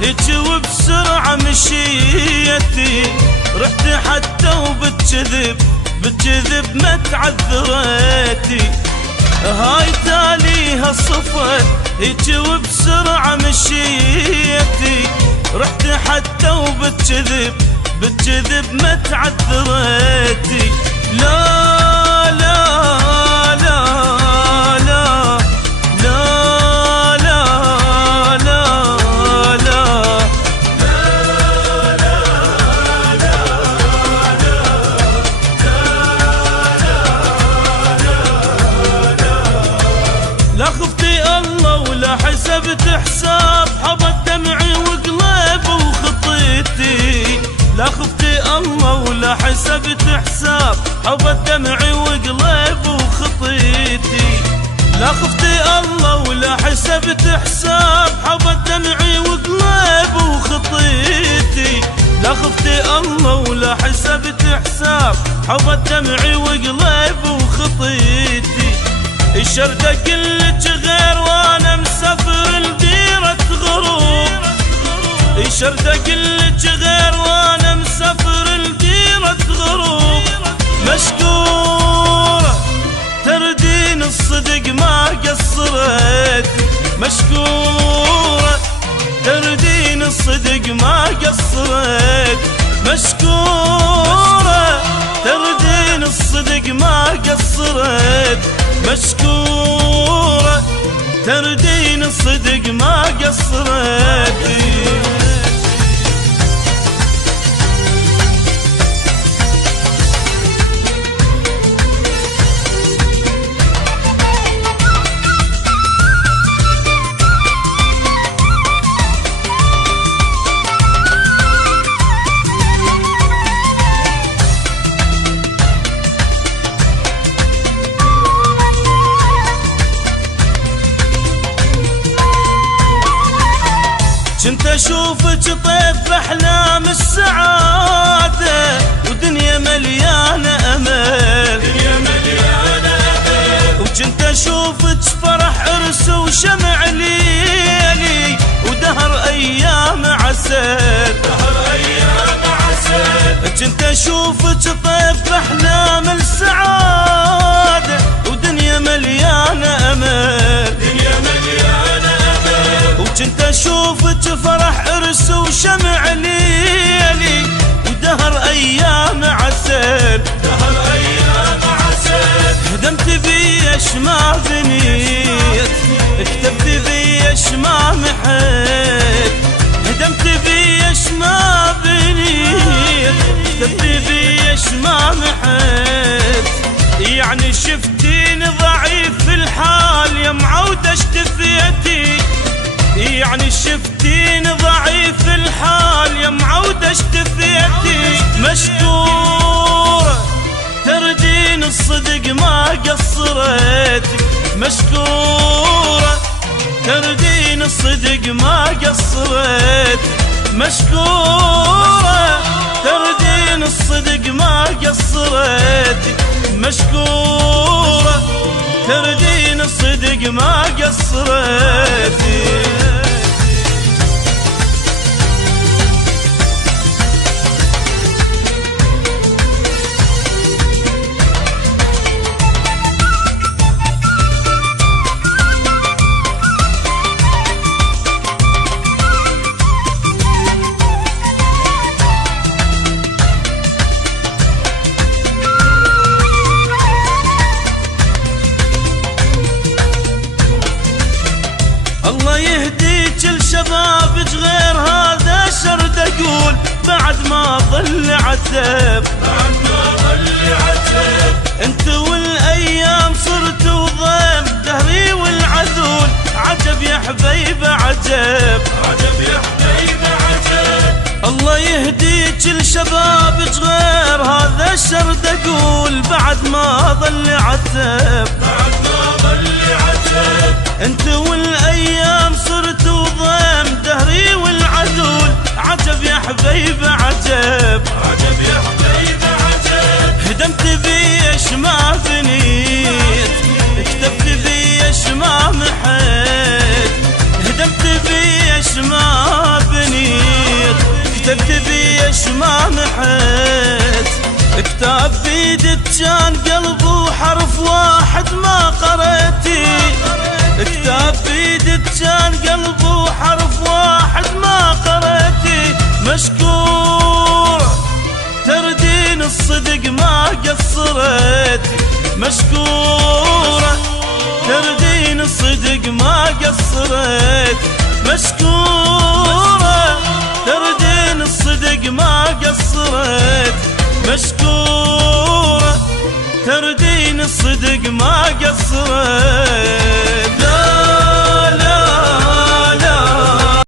هيك وبسرعة مشيتي، رحت حتى وبتكذب ما تعذرتي. هاي تاليها صفت هيك وبسرعة مشيتي، رحت حتى وبتكذب ما تعذرتي. لا لا لا لا لا لا لا لا لا خفتي الله ولا حسبت حساب، حبت دمعي وقلب وخطيتي. لا خفتي الله ولا حسبت حساب، حبت دمعي وقلب وخطيتي. لا خفتي الله ولا حسبت حساب، حبت دمعي وقلب وخطيتي. لا خفتي الله ولا حسبت حساب، حبت دمعي وقلب وخطيتي. الشردة كلك غير وانا مسافر لديرة غروب، الشردة كلك غير وانا مسافر لديرة غروب. مشكورة تردين الصدق ما قصرت، مشكورة تردين الصدق ما قصرت. مشكورة تردين الصدق ما قصرت، مشكورة تردين الصدق ما قصرت. كنت اشوفك طيف احلام السعادة، ودنيا مليانة امل، دنيا مليانة امل. وكنت اشوفك فرح عرس وشمع ليلي، ودهر ايام عسل، دهر ايام عسل. كنت اشوفك طيف احلام السعادة، ودنيا مليانة امل، دنيا مليانة امل. وكنت اشوفك فرح عرس وشمع ليلي، ودهر ايام عسل، دهر ايام عسل. هدمت بيش ما بنيت، كتبت بيش ما محيت. هدمت بيش ما بنيت، كتبت بيش ما محيت. يعني شفتيني ضعيف الحال يا معودة اشتفيتي، يعني شفتيني ضعيف الحال يا معودة اشتفيتي. مشكورة تردين الصدق ما قصرت، مشكورة تردين الصدق ما قصرت. مشكورة تردين الصدق ما قصرت، مشكورة تردين الصدق ما قصرت. الله يهديك لشبابك غير هذا شرد اقول، بعد ما ظل عتب، بعد ما ظل عتب. انت والايام صرت وضيم دهري والعذول، عجب يا حبيبه عجب، عجب يا حبيبه عجب. الله يهديك لشبابك غير هذا الشرد اقول، بعد ما ظل عتب، بعد ما ظل عتب. انت والايام صرت وضيم دهري والعذول، عجب يا حبيبه عجب، عجب يا حبيبه عجب. هدمت بيش ما بنيت، كتبت بيش ما محيت. هدمت بيش ما بنيت، كتاب بيدك كان قلب وحرف واحد ما قريتي، كتاب بيدك كان قلب وحرف واحد ما قريتي. مشكورة تردين الصدق ما قصرتي، مشكورة تردين الصدق ما قصرت، مشكورة تردين الصدق ما قصرت، مشكورة تردين الصدق ما